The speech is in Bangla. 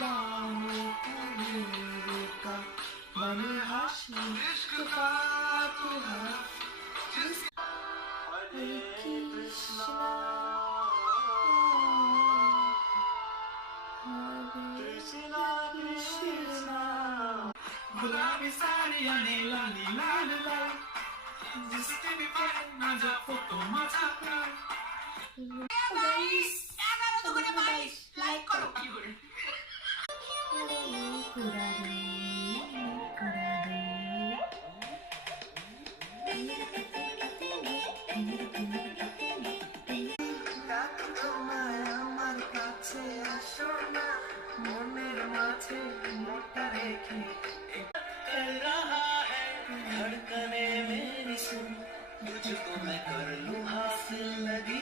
बाहों का मेरे का मन आशिक का तू है हरे कृष्णा हरे कृष्णा गुलाबी साड़ी आणि लाली लाल लाल दिसते मी पण माझा फोटो माझा লাইক করো কি করে আমার কাছে আসো না মনের মাঝে মোটা রেখে कर रहा है धड़कने मेरी सुन तुझको मैं कर लूं हासिल लगी